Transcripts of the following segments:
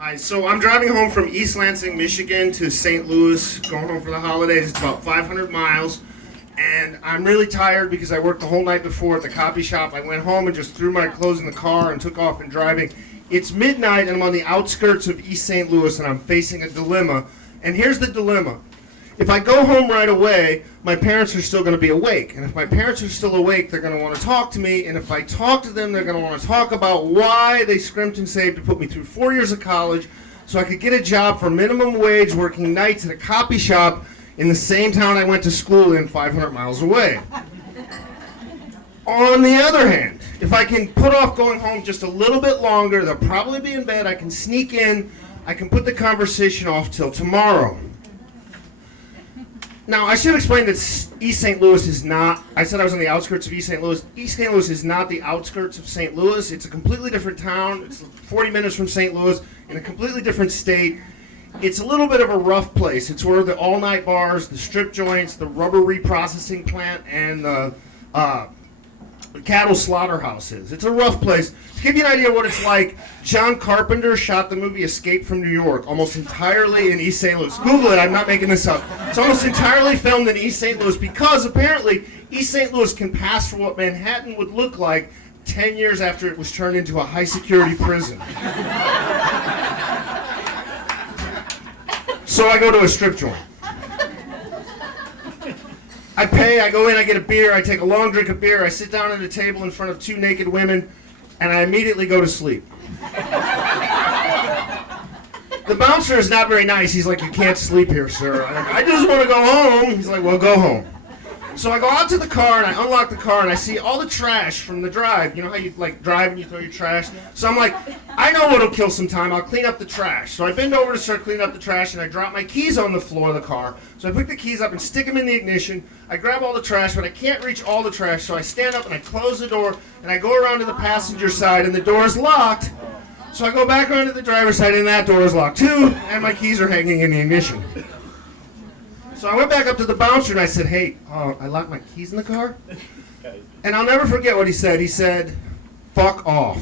Hi, so I'm driving home from East Lansing, Michigan to St. Louis, going home for the holidays. It's about 500 miles, and I'm really tired because I worked the whole night before at the copy shop. I went home and just threw my clothes in the car and took off and driving. It's midnight, and I'm on the outskirts of East St. Louis, and I'm facing a dilemma. And here's the dilemma. If I go home right away, my parents are still going to be awake. And if my parents are still awake, they're going to want to talk to me. And if I talk to them, they're going to want to talk about why they scrimped and saved to put me through 4 years of college so I could get a job for minimum wage working nights at a copy shop in the same town I went to school in 500 miles away. On the other hand, if I can put off going home just a little bit longer, they'll probably be in bed, I can sneak in, I can put the conversation off till tomorrow. Now, I should explain that East St. Louis is not, I said I was on the outskirts of East St. Louis. East St. Louis is not the outskirts of St. Louis. It's a completely different town. It's 40 minutes from St. Louis in a completely different state. It's a little bit of a rough place. It's where the all-night bars, the strip joints, the rubber reprocessing plant, and the cattle slaughterhouse is. It's a rough place. To give you an idea of what it's like, John Carpenter shot the movie Escape from New York almost entirely in East St. Louis. Google it, I'm not making this up. It's almost entirely filmed in East St. Louis because apparently East St. Louis can pass for what Manhattan would look like 10 years after it was turned into a high-security prison. So I go to a strip joint. I pay, I go in, I get a beer, I take a long drink of beer, I sit down at a table in front of two naked women, and I immediately go to sleep. The bouncer is not very nice. He's like, "You can't sleep here, sir." I just want to go home. He's like, "Well, go home." So I go out to the car, and I unlock the car, and I see all the trash from the drive. You know how you like drive and you throw your trash? So I'm like, I know what'll kill some time. I'll clean up the trash. So I bend over to start cleaning up the trash, and I drop my keys on the floor of the car. So I pick the keys up and stick them in the ignition. I grab all the trash, but I can't reach all the trash. So I stand up and I close the door, and I go around to the passenger side, and the door is locked. So I go back around to the driver's side, and that door is locked too, and my keys are hanging in the ignition. So I went back up to the bouncer and I said, "Hey, I locked my keys in the car." And I'll never forget what he said. He said, "Fuck off."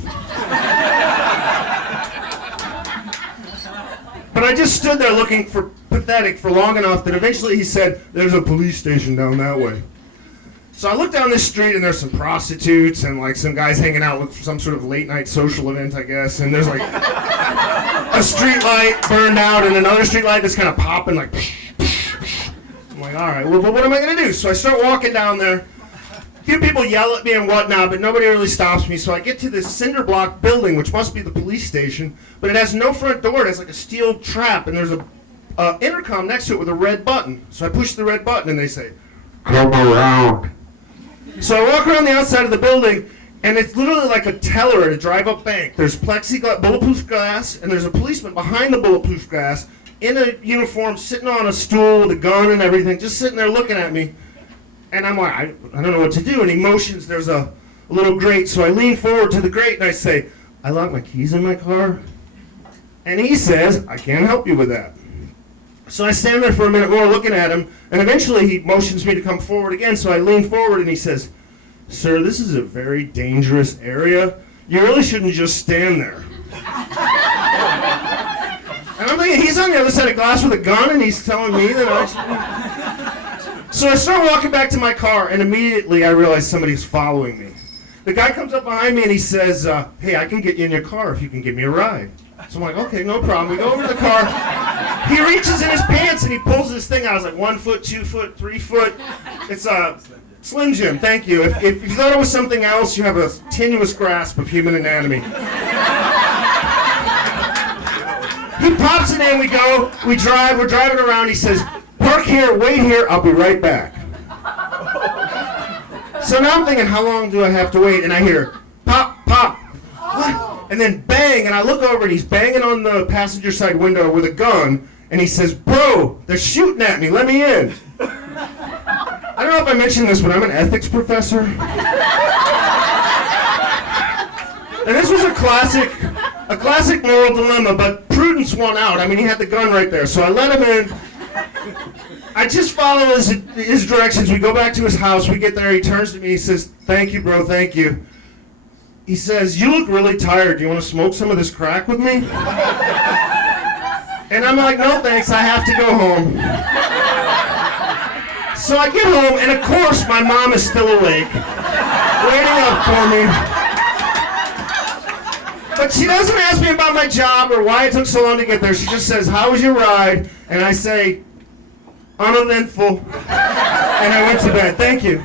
But I just stood there looking for pathetic for long enough that eventually he said, "There's a police station down that way." So I look down this street and there's some prostitutes and like some guys hanging out with some sort of late night social event, I guess. And there's like a street light burned out and another street light that's kind of popping like. I'm like, all right, well, but what am I going to do? So I start walking down there. A few people yell at me and whatnot, but nobody really stops me. So I get to this cinder block building, which must be the police station, but it has no front door. It has like a steel trap, and there's a intercom next to it with a red button. So I push the red button, and they say, "Come around." So I walk around the outside of the building, and it's literally like a teller at a drive-up bank. There's plexiglass, bulletproof glass, and there's a policeman behind the bulletproof glass in a uniform, sitting on a stool with a gun and everything, just sitting there looking at me. And I'm like, I don't know what to do. And he motions, there's a little grate. So I lean forward to the grate and I say, "I locked my keys in my car." And he says, "I can't help you with that." So I stand there for a minute more looking at him. And eventually he motions me to come forward again. So I lean forward and he says, "Sir, this is a very dangerous area. You really shouldn't just stand there." And I'm thinking, he's on the other side of glass with a gun, and he's telling me that I should... So I start walking back to my car, and immediately I realize somebody's following me. The guy comes up behind me, and he says, "Hey, I can get you in your car if you can give me a ride." So I'm like, "Okay, no problem." We go over to the car. He reaches in his pants, and he pulls this thing out. I was like, 1 foot, 2 foot, 3 foot. It's a Slim Jim, thank you. If you thought it was something else, you have a tenuous grasp of human anatomy. He pops it in, we go, we drive, we're driving around, he says, "Park here, wait here, I'll be right back." So now I'm thinking, how long do I have to wait? And I hear, pop, pop, what? And then bang, and I look over and he's banging on the passenger side window with a gun, and he says, "Bro, they're shooting at me, let me in." I don't know if I mentioned this, but I'm an ethics professor. And this was a classic moral dilemma, but prudence won out. I mean, he had the gun right there, so I let him in. I just follow his directions. We go back to his house. We get there. He turns to me. He says, "Thank you, bro. Thank you." He says, "You look really tired. Do you want to smoke some of this crack with me?" And I'm like, no thanks, I have to go home. So I get home, and of course my mom is still awake, waiting up for me. But she doesn't ask me about my job or why it took so long to get there. She just says, how was your ride? And I say, uneventful. And I went to bed. Thank you.